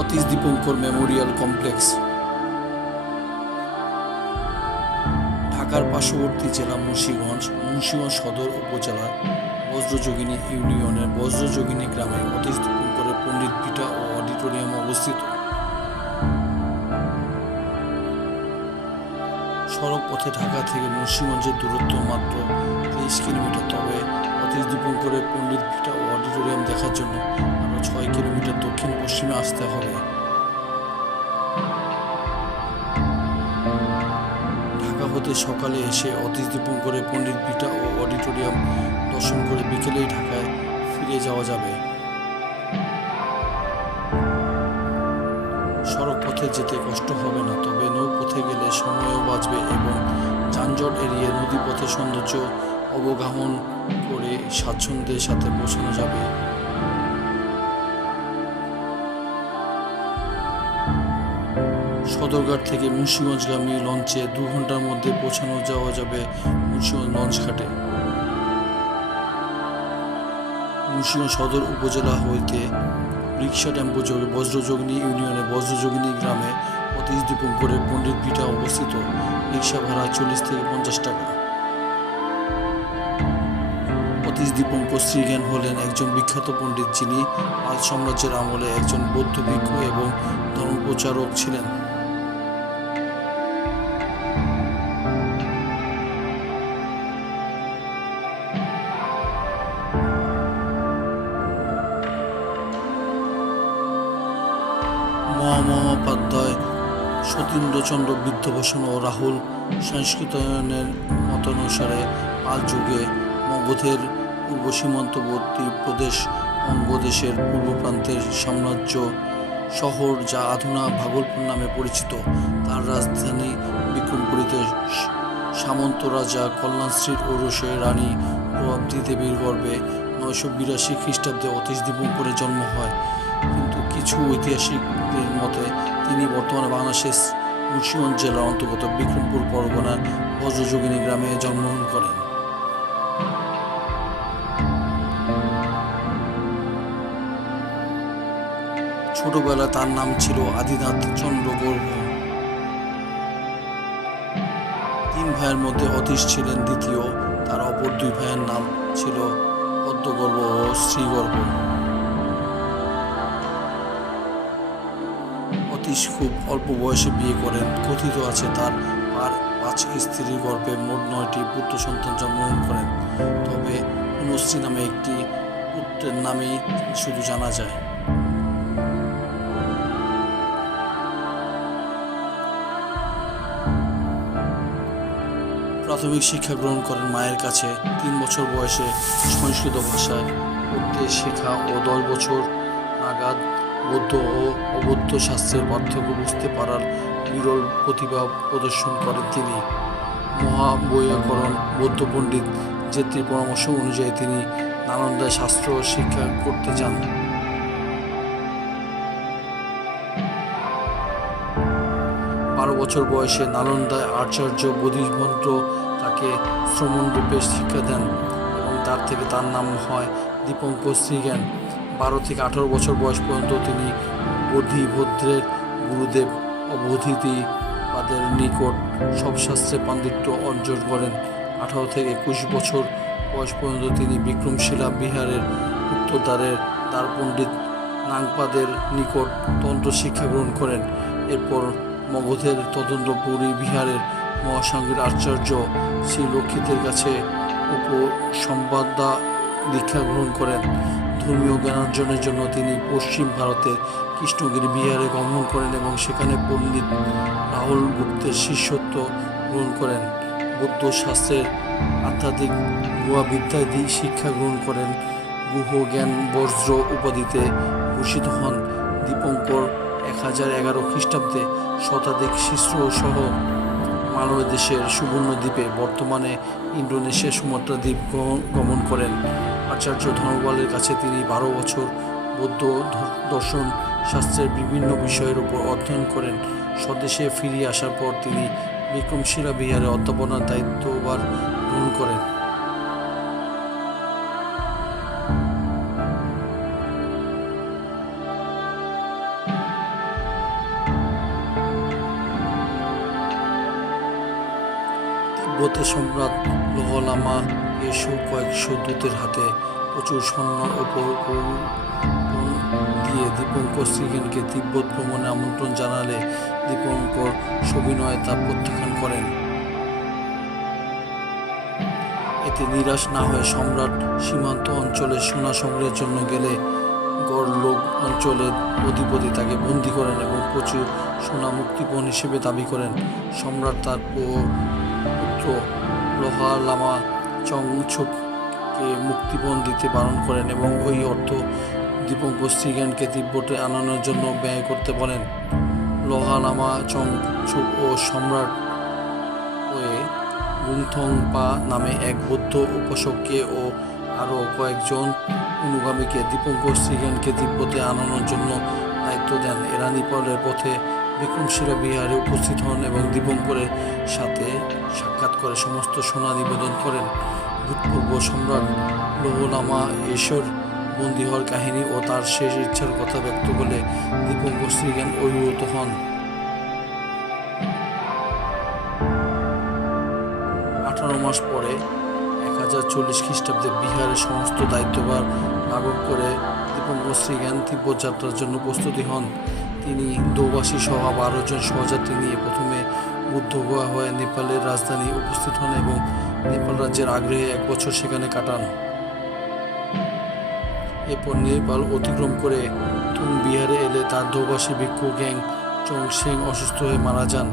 Atish Dipankar Memorial complex. ঢাকার পার্শ্ববর্তী জেলা মুন্সিগঞ্জ, মুন্সীগঞ্জ সদর উপজেলা বজ্রযোগিনী ইউনিয়নের বজ্রযোগিনী গ্রামে অতীশ দীপঙ্করের পণ্ডিত পিঠা ও অডিটোরিয়াম অবস্থিত। সড়ক পথে ঢাকা থেকে মুন্সিগঞ্জের দূরত্ব মাত্র তেইশ কিলোমিটার, তবে অতীশ দীপঙ্করের পণ্ডিত পিঠা ও অডিটোরিয়াম দেখার জন্য আরও ছয় কিলোমিটার আসতে হবে। ঢাকা হতে সকালে এসে অতীশ দীপঙ্করের পণ্ডিত পিঠা ও অডিটোরিয়াম দর্শন করে বিকেলেই ঢাকায় ফিরে যাওয়া যাবে। সড়ক পথে যেতে কষ্ট হবে না, তবে নৌপথে গেলে সময়ও বাঁচবে এবং যানজট এড়িয়ে নদীপথে সৌন্দর্য অবগাহন করে স্বাচ্ছন্দ্যের সাথে পৌঁছানো যাবে। সদরঘাট থেকে মুন্সিগঞ্জগামী লঞ্চে দু ঘণ্টার মধ্যে পৌঁছানো যাওয়া যাবে মুন্সিগঞ্জ লঞ্চ ঘাটে। মুন্সিগঞ্জ সদর উপজেলা হইতে রিক্সা টেম্পো যোগে, বজ্রযোগিনী ইউনিয়নে বজ্রযোগিনী গ্রামে অতীশ দীপঙ্করের পণ্ডিত পিঠা অবস্থিত রিক্সা ভাড়া চল্লিশ থেকে পঞ্চাশ টাকা। অতীশ দীপঙ্কর শ্রীজ্ঞান হলেন একজন বিখ্যাত পণ্ডিত যিনি পাল সাম্রাজ্যের আমলে একজন বৌদ্ধ ভিক্ষু এবং ধর্মপ্রচারক ছিলেন। মহামহোপাধ্যায় সতীন্দ্রচন্দ্র বিদ্যাভূষণ ও রাহুল সংস্কৃতায়নের মতানুসারে পাল যুগে মগধের পূর্ব সীমান্তবর্তী প্রদেশ অঙ্গদেশের পূর্ব প্রান্তের সাম্রাজ্য শহর যা আধুনা ভাগলপুর নামে পরিচিত, তার রাজধানী বিক্রমপুরীতে সামন্ত রাজা কল্যাণশ্রীর ঔরসে রানী প্রভাবতী দেবীর গর্ভে নয়শো বিরাশি খ্রিস্টাব্দে অতীশ দীপঙ্করের জন্ম হয়। কিছু ঐতিহাসিকদের মতে তিনি বর্তমানে বাংলাদেশের মুন্সিগঞ্জ জেলার অন্তর্গত বিক্রমপুর পরগনার বজ্রযোগিনী গ্রামে জন্মগ্রহণ করেন ছোটবেলা তার নাম ছিল আদিনাথ চন্দ্র গর্ভ তিন ভাইয়ের মধ্যে অতীশ ছিলেন দ্বিতীয় তার অপর দুই ভাইয়ের নাম ছিল পদ্মগর্ভ ও শ্রীগর্ভ অতীশ খুব অল্প বয়সে বিয়ে করেন। কথিত আছে তার আর পাঁচ স্ত্রীর গর্ভে মোট নয়টি পুত্র সন্তান জন্মগ্রহণ করেন। তবে অনুশ্রী নামে একটি পুত্রের নামেই শুধু জানা যায়। প্রাথমিক শিক্ষা গ্রহণ করেন মায়ের কাছে। তিন বছর বয়সে সংস্কৃত ভাষায় পড়তে শেখা ও দশ বছর নাগাদ বৌদ্ধ ও অবৌদ্ধ শাস্ত্রের পার্থক্য বুঝতে পারার বিরল প্রতিভা প্রদর্শন করেন তিনি। মহাবৈয়াকরণ বৌদ্ধ পণ্ডিত জেত্রীর পরামর্শ অনুযায়ী তিনি নালন্দায় শাস্ত্র শিক্ষা করতে যান বারো বছর বয়সে নালন্দায় আচার্য বোধিমন্ত্র তাকে শ্রমণ রূপে শিক্ষা দেন এবং তার থেকে তার নাম হয় দীপঙ্কর শ্রীজ্ঞান। বারো থেকে আঠারো বছর বয়স পর্যন্ত তিনি বোধিভদ্রের গুরুদেব অবধিতি তাদের নিকট সব শাস্ত্রে পাণ্ডিত্য অর্জন করেন। আঠারো থেকে একুশ বছর বয়স পর্যন্ত তিনি বিক্রমশিলা বিহারের উত্তরদ্বারের দ্বার পণ্ডিত নাংপাদের নিকট তন্ত্র শিক্ষা গ্রহণ করেন। এরপর মগধের তদন্তপুরী বিহারের মহাসংঘের আচার্য শ্রী লক্ষিতের কাছে উপসম্পাদা দীক্ষা গ্রহণ করেন। ধর্মীয় জ্ঞানার্জনের জন্য তিনি পশ্চিম ভারতের কৃষ্ণগিরি বিহারে গমন করেন এবং সেখানে পণ্ডিত রাহুল গুপ্তের শিষ্যত্ব গ্রহণ করেন। বৌদ্ধ শাস্ত্রের আধ্যাত্মিক গুহাবিদ্যায় দি শিক্ষা গ্রহণ করেন। গুহ, জ্ঞান, বজ্র উপাধিতে ভূষিত হন। দীপঙ্কর এক হাজার এগারো খ্রিস্টাব্দে শতাধিক শিষ্য সহ দেশের সুবর্ণ দ্বীপে বর্তমানে ইন্ডোনেশিয়া সুমাত্রা দ্বীপ গমন করেন। আচার্য ধর্মপালের কাছে তিনি বারো বছর বৌদ্ধ দর্শন শাস্ত্রের বিভিন্ন বিষয়ের উপর অধ্যয়ন করেন। স্বদেশে ফিরিয়ে আসার পর তিনি বিক্রমশিলা বিহারে অধ্যাপনার দায়িত্ববার গ্রহণ করেন। তিব্বতের সম্রাট লোহলামা এসু কয়েকশো দূতের হাতে প্রচুর স্বর্ণ ও দিয়ে দীপঙ্কর শ্রীগেনকে তিব্বত ভ্রমণে আমন্ত্রণ জানালে দীপঙ্কর সবিনয়ে তা প্রত্যাখ্যান করেন। এতে নিরাশ না হয়ে সম্রাট সীমান্ত অঞ্চলে সোনা সংগ্রহের জন্য গেলে গড়লোক অঞ্চলের অধিপতি তাকে বন্দি করেন এবং প্রচুর সোনা মুক্তিপণ হিসেবে দাবি করেন। সম্রাট তার পু- পুত্র লোহা লামা চংছুককে মুক্তিপণ দিতে বারণ করেন এবং ওই অর্থ দীপঙ্কর শ্রীজ্ঞানকে তিব্বতে আনানোর জন্য ব্যয় করতে বলেন। লোহা লামা চংছুক ও সম্রাট হয়ে গুংথং পা নামে এক বৌদ্ধ উপাসককে ও আরও কয়েকজন অনুগামীকে দীপঙ্কর শ্রীজ্ঞানকে তিব্বতে আনানোর জন্য দায়িত্ব দেন। এরা নেপালের পথে বিক্রমশিলা বিহারে উপস্থিত হন এবং দীপঙ্করের সাথে সাক্ষাৎ করে সমস্ত সোনা নিবেদন করেন ভূতপূর্ব সম্রাট লোহলামা ঈশ্বর বন্দী হওয়ার কাহিনী ও তার শেষ ইচ্ছার কথা ব্যক্ত করলে দীপঙ্কর শ্রীজ্ঞান অভিভূত হন। আঠারো মাস পরে এক হাজার চল্লিশ খ্রিস্টাব্দে বিহারের সমস্ত দায়িত্বভার লাঘব করে দীপঙ্কর শ্রীজ্ঞান তিব্বত যাত্রার জন্য প্রস্তুতি হন। তিনি দৌবাসী সহ বারো জন সহযাত্রী নিয়ে প্রথমে বুদ্ধগয়া হয়ে নেপালের রাজধানী উপস্থিত হন এবং নেপাল রাজ্যের আগ্রহে এক বছর সেখানে কাটান। এরপর নেপাল অতিক্রম করে তুং বিহারে এলে তার দৌবাসী ভিক্ষু গ্যাং চংসেং অসুস্থ হয়ে মারা যান।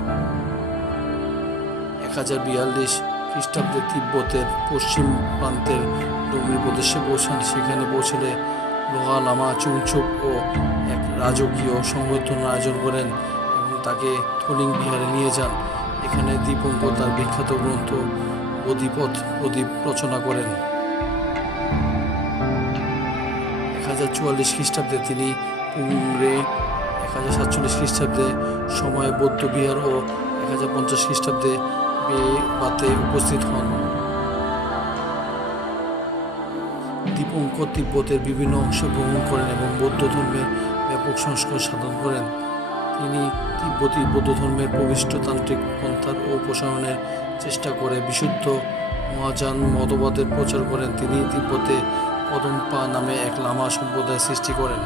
এক হাজার বিয়াল্লিশ খ্রিস্টাব্দে তিব্বতের পশ্চিম প্রান্তের ডুগরি প্রদেশে পৌঁছান সেখানে পৌঁছলে লোহা লামা চুংচুক ও এক রাজকীয় সংবর্ধনার আয়োজন করেন। তাকে থলিং বিহারে নিয়ে যান। এখানে দীপঙ্কর তার বিখ্যাত গ্রন্থ অধিপথ প্রদীপ রচনা করেন। এক হাজার চুয়াল্লিশ খ্রিস্টাব্দে তিনি পুংরে এক হাজার সাতচল্লিশ খ্রিস্টাব্দে সময়ে বৌদ্ধ বিহার ও এক হাজার পঞ্চাশ খ্রিস্টাব্দে বেবাতে উপস্থিত হন। দীপঙ্কর তিব্বতের বিভিন্ন অংশ ভ্রমণ করেন এবং বৌদ্ধ ধর্মের ব্যাপক সংস্কার সাধন করেন। তিনি তিব্বতী বৌদ্ধ ধর্মের প্রবিষ্টতান্ত্রিক পন্থার ও প্রসারণের চেষ্টা করে বিশুদ্ধ মহাযান মতবাদের প্রচার করেন, তিনি তিব্বতে কদম্পা নামে এক লামা সম্প্রদায় সৃষ্টি করেন।